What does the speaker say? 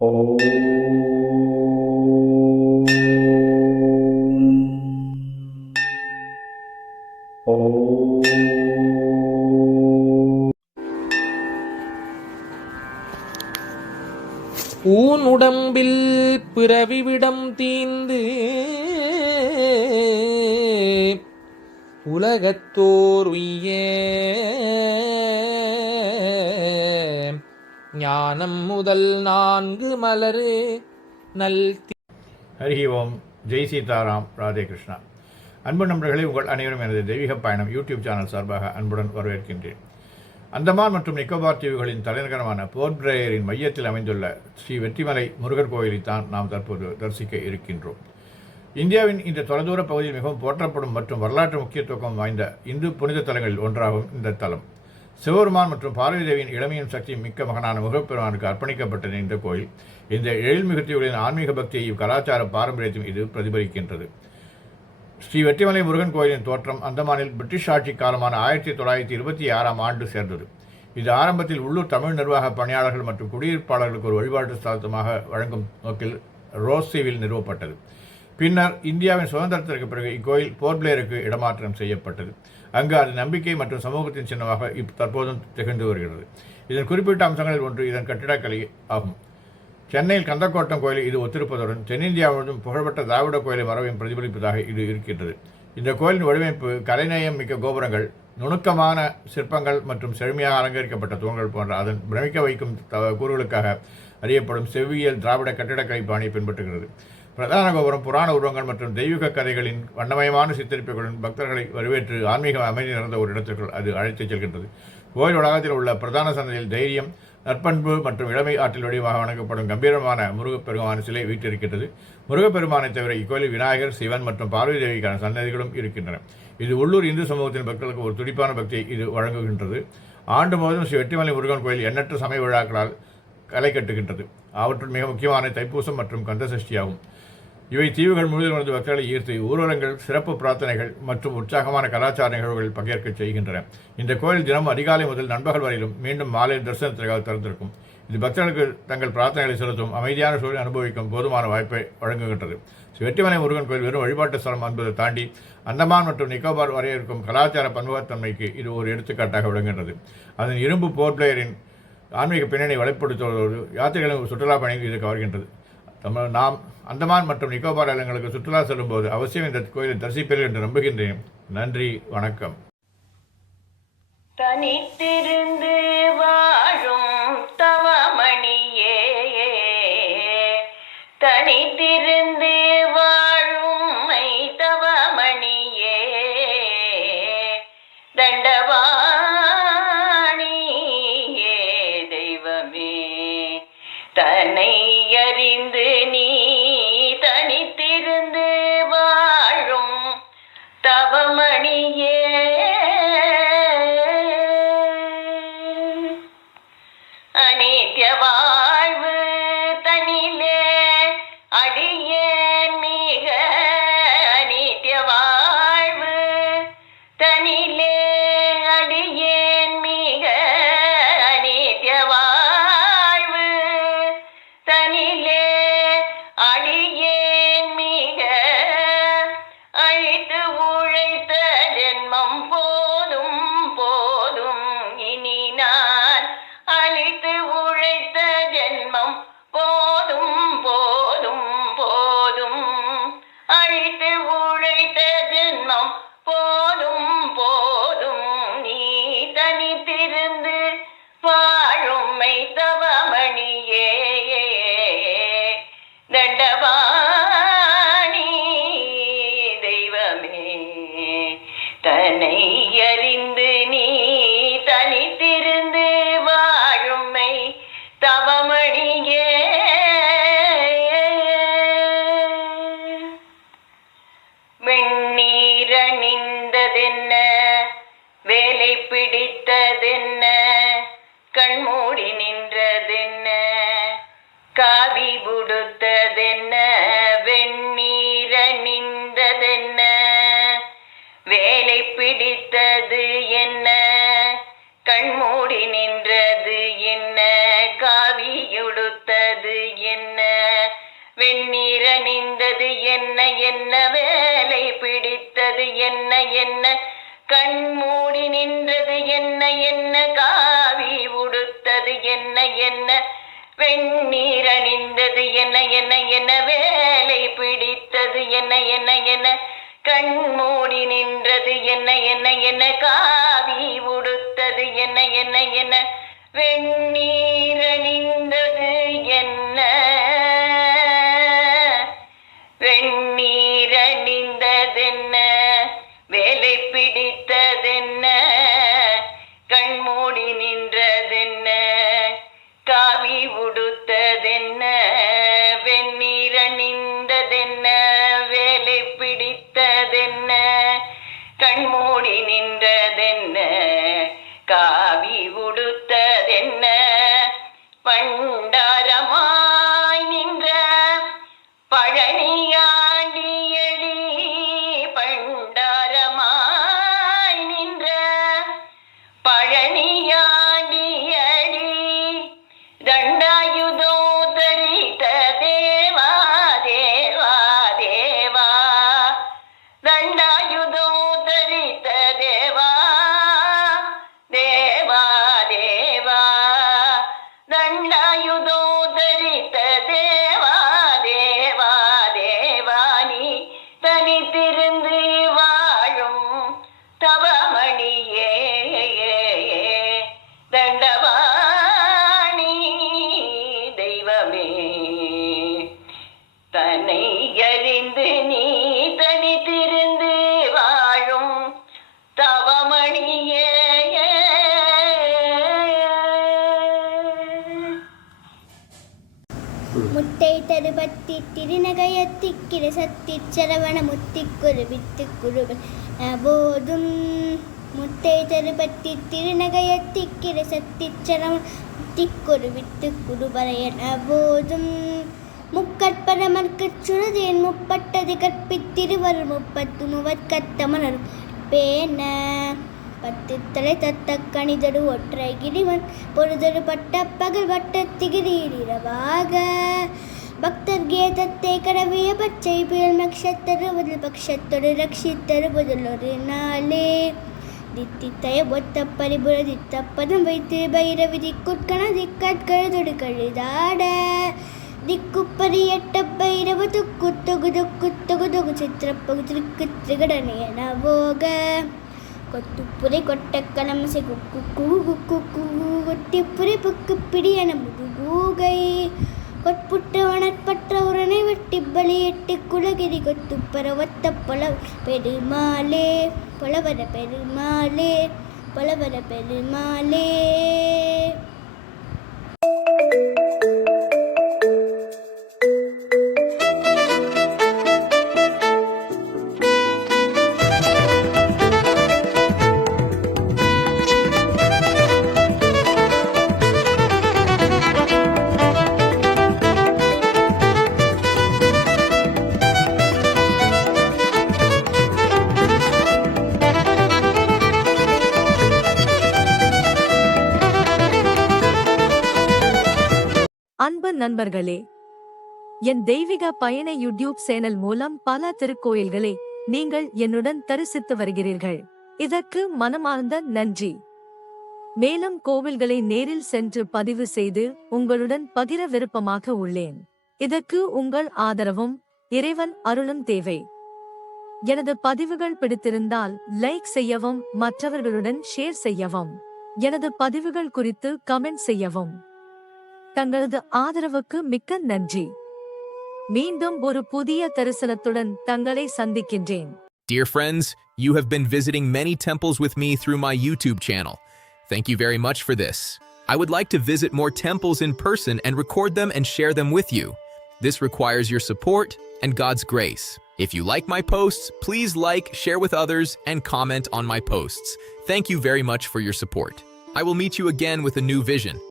ஓம் ஓம் ஊன் உடம்பில் பிறவிவிடம் தீந்து உலகத்தோர் உய்ய ஞானம் முதல் 4 மலரு நல். ஹரி ஓம். ஜெய் சீதாராம். ராதே கிருஷ்ணா. அன்பு நண்பர்களே, உங்கள் அனைவரும் எனது தெய்வீக பயணம் யூடியூப் சேனல் சார்பாக அன்புடன் வரவேற்கின்றேன். அந்தமான் மற்றும் நிக்கோபார் தீவுகளின் தலைநகரமான போர்ட் பிளேயரின் மையத்தில் அமைந்துள்ள ஸ்ரீ வெற்றிமலை முருகர் கோயிலைத் தான் நாம் தற்போது தரிசிக்க இருக்கின்றோம். இந்தியாவின் இந்த தொலைதூர பகுதியில் மிகவும் போற்றப்படும் மற்றும் வரலாற்று முக்கியத்துவம் வாய்ந்த இந்து புனித தலங்களில் ஒன்றாகும் இந்த தலம் சிவபெருமான் மற்றும் பார்வதி தேவியின் இளமையும் சக்தியும் மிக்க மகனான முருகப்பெருமானுக்கு அர்ப்பணிக்கப்பட்டது. இந்த கோயில் இந்த எழில்மிகு தீவுகளின் ஆன்மீக பக்தியையும் கலாச்சார பாரம்பரியத்தையும் இது பிரதிபலிக்கின்றது. ஸ்ரீ வெற்றிமலை முருகன் கோயிலின் தோற்றம் அந்தமானில் பிரிட்டிஷ் ஆட்சி காலமான 1926ஆம் ஆண்டு சேர்ந்தது. இது ஆரம்பத்தில் உள்ளூர் தமிழ் நிர்வாக பணியாளர்கள் மற்றும் குடியிருப்பாளர்களுக்கு ஒரு வழிபாட்டு ஸ்தலமாக வழங்கும் நோக்கில் ரோஸ்தீவில் நிறுவப்பட்டது. பின்னர் இந்தியாவின் சுதந்திரத்திற்கு பிறகு இக்கோயில் போர்ட் பிளேயருக்கு இடமாற்றம் செய்யப்பட்டது. அங்கு அது நம்பிக்கை மற்றும் சமூகத்தின் சின்னமாக தற்போதும் திகழ்ந்து வருகிறது. இதன் குறிப்பிட்ட அம்சங்களில் ஒன்று இதன் கட்டிடக்கலை ஆகும். சென்னையில் கந்தக்கோட்டம் கோயிலை இது ஒத்திருப்பதுடன் தென்னிந்தியா முழுவதும் புகழ்பெற்ற திராவிட கோயிலை மரபையும் பிரதிபலிப்பதாக இது இருக்கின்றது. இந்த கோயிலின் வடிவமைப்பு கலைநயம் மிக்க கோபுரங்கள், நுணுக்கமான சிற்பங்கள் மற்றும் செழுமையாக அலங்கரிக்கப்பட்ட தூண்கள் போன்ற அதன் பிரமிக்க வைக்கும் கூறுகளுக்காக அறியப்படும் செவ்வியல் திராவிட கட்டிடக்கலை பாணியை பின்பற்றுகிறது. பிரதான கோபுரம் புராண உருவங்கள் மற்றும் தெய்வீக கதைகளின் வண்ணமயமான சித்தரிப்புகளுடன் பக்தர்களை வரவேற்று ஆன்மீக அமைதி நிறைந்த ஒரு இடத்திற்குள் அது அழைத்துச் செல்கின்றது. கோயில் வளாகத்தில் உள்ள பிரதான சன்னதியில் தைரியம், நற்பண்பு மற்றும் இளமை ஆற்றில் வடிவமாக வணங்கப்படும் கம்பீரமான முருகப்பெருமான சிலை வீற்றிருக்கின்றது. முருகப்பெருமானை தவிர இக்கோயிலில் விநாயகர், சிவன் மற்றும் பார்வதி தேவிக்கான சன்னதிகளும் இருக்கின்றன. இது உள்ளூர் இந்து சமூகத்தின் மக்களுக்கு ஒரு துடிப்பான பக்தியை இது வழங்குகின்றது. ஆண்டு முழுவதும் ஸ்ரீ வெற்றிமலை முருகன் கோயில் எண்ணற்ற சமய விழாக்களால் களை கட்டுகின்றது. அவற்றுள் மிக முக்கியமான தைப்பூசம் மற்றும் கந்தசஷ்டியாகும். இவை தீவுகள் முழுவதும் பக்தர்களை ஈர்த்து ஊர்வலங்கள், சிறப்பு பிரார்த்தனைகள் மற்றும் உற்சாகமான கலாச்சார நிகழ்வுகளில் பங்கேற்க செய்கின்றன. இந்த கோயில் தினமும் அதிகாலை முதல் நண்பகல் வரையிலும் மீண்டும் மாலை தரிசனத்திற்காக திறந்திருக்கும். இது பக்தர்களுக்கு தங்கள் பிரார்த்தனைகளை செலுத்தும் அமைதியான சூழலை அனுபவிக்கும் போதுமான வாய்ப்பை வழங்குகின்றது. வெற்றிமலை முருகன் கோயில் வெறும் வழிபாட்டு ஸ்தலம் என்பதை தாண்டி அந்தமான் மற்றும் நிக்கோபார் வரை இருக்கும் கலாச்சார பன்முகத்தன்மைக்கு இது ஒரு எடுத்துக்காட்டாக விளங்குகின்றது. அதன் இரும்பு போர்ட் பிளேயரின் ஆன்மீக பின்னணி வலைப்படுத்துவதோடு யாத்திரைகளும் சுற்றுலா பயணிகள் இது கவர்கின்றது. நாம் அந்தமான் மற்றும் நிக்கோபார் இடங்களுக்கு சுற்றுலா செல்லும்போது அவசியம் இந்த கோயிலை தரிசிப்பீர்கள் என்று நம்புகின்றேன். நன்றி, வணக்கம். தனித்திருந்து வாழும் தவமணியே, தனித்திருந்து வாழும் தவமணியே, தண்டவாணியே தெய்வமே, தன்னை அறிந்து நீ தனித்திருந்து வாழும் தவமணியே, அனித்ய வாழ்வு தனிலே அடியேன் மிக, அனித்ய வாழ்வு தனிலே அடியேன் மிக, அனித்ய வாழ்வு தனிலே அடியேன் மிக, அழித்து உழைத்த ஜென்மம் போதும் போதும், இனி நான் அழித்து உழைத்த ஜென்மம் போதும் போதும் போதும், அழித்து உழைத்த ஜென்மம் போதும் போதும், நீ தனித்திருந்து வாழும் தவமணியே, தண்டவாணி தெய்வமே, தன்னை அறிந்து நீ தனித்திருந்து வாழும் தவமணியே. வெண்ணீரணிந்ததென்ன, வேலை பிடித்ததென்ன, கண்மூடி நின்றதென்ன, காவி உடுத்ததென்ன, வெண்ணீரணிந்ததென்ன, வேலை பிடித்தது என்ன, கண்மூடி நின்றது என்ன, காவியுடுத்தது வெந்நீர் அணிந்தது என்ன என்ன என்ன வேலை பிடித்தது என்ன என்ன என்ன கண் மூடி நின்றது என்ன என்ன என்ன காவி உடுத்தது என்ன என்ன என்ன வெந்நீர் அணிந்தது என்ன வெந்நீர் அணிந்ததென்ன வேலை பிடித்ததென்ன கண் மூடி நின்றதென்ன காவி உடுத்ததென்ன வெந்நீர் அணிந்ததென்ன வேலை பிடித்ததென்ன கண் மூடி நின்றதென்ன காவி உடுத்ததென்ன பண்டாரமாய் நின்ற பழனியாண்டியடி பண்டாரமாய் நின்ற பழனியாண்டியடி தண்டாயுதோ தரித்த தேவா தேவா தேவா தண்டாயுதோ தரித்த தேவா தேவா தேவா தண்டாயுதோ தரித்த தேவா தேவா தேவானி தனித்திருந்து வாழும் தவமணியே தண்டபாணி தெய்வமே தன்னை அறிந்து நீ தனித்திருந்து வாழும் தவமணியே முட்டை தருபத்தி திருநகையத்திக்கிற சத்திச் சரவண முத்திக்குரு வித்து குருவன் போதும் முட்டை தருபத்தி திருநகையத்திக்கிற சத்திச் சரவண முத்திக்குரு வித்து குருபரையன் போதும் முக்கற்பரமர்க்கச் சுரதேன் முப்பட்டது கற்பித்திருவர் முப்பத்து முவற்கத்தமனர் பேன பத்து தலை தத்த கணிதரு ஒற்றை கிரிவன் பொழுதொரு பட்ட பகல் வட்ட திகிரீரவாக பக்தர் கேதத்தை கடவிய பச்சை புயல் நக்ஷத்தருவதில் பக்ஷத்தொடு ரட்சித்தருவதில் ஒரு நாளே தித்தித்தய ஒத்த பரிபுர தித்த பதம் வைத்து பைரவி திக்குட்கண திக்கட்கழுதொடு கழுதாட திக்குப்பரியட்ட பைரவ துக்கு தொகு தொகு தொகு தொகு சித்திரப்பகு திருக்கு திகடனையன போக கொத்துப்புரை கொட்டக்கலமசை குக்கு கூகு குக்கு கொத்திப்புரை புக்கு பிடியன முதுகூகை கொட்புட்ட வனற்பற்ற உரனை வெட்டி பலியிட்டு குலகிரி கொத்துப்பர ஒத்த பொல பெருமாளே பொலவர பெருமாளே பொலவர பெருமாளே. அன்பு நண்பர்களே, என் தெய்வீக பயண யூடியூப் சேனல் மூலம் பல திருக்கோயில்களை நீங்கள் என்னுடன் தரிசித்து வருகிறீர்கள். இதற்கு மனமார்ந்த நன்றி. மேலும் கோவில்களை நேரில் சென்று பதிவு செய்து உங்களுடன் பகிர விருப்பமாக உள்ளேன். இதற்கு உங்கள் ஆதரவும் இறைவன் அருளும் தேவை. எனது பதிவுகள் பிடித்திருந்தால் லைக் செய்யவும் மற்றவர்களுடன் ஷேர் செய்யவும். எனது பதிவுகள் குறித்து கமெண்ட் செய்யவும். தங்களது ஆதரவுக்கு மிக்க நன்றி. மீண்டும் ஒரு புதிய தரிசனத்துடன் தங்களை சந்திக்கின்றேன். Dear friends, you have been visiting many temples with me through my YouTube channel. Thank you very much for this. I would like to visit more temples in person and record them and share them with you. This requires your support and God's grace. If you like my posts, please like, share with others, and comment on my posts. Thank you very much for your support. I will meet you again with a new vision.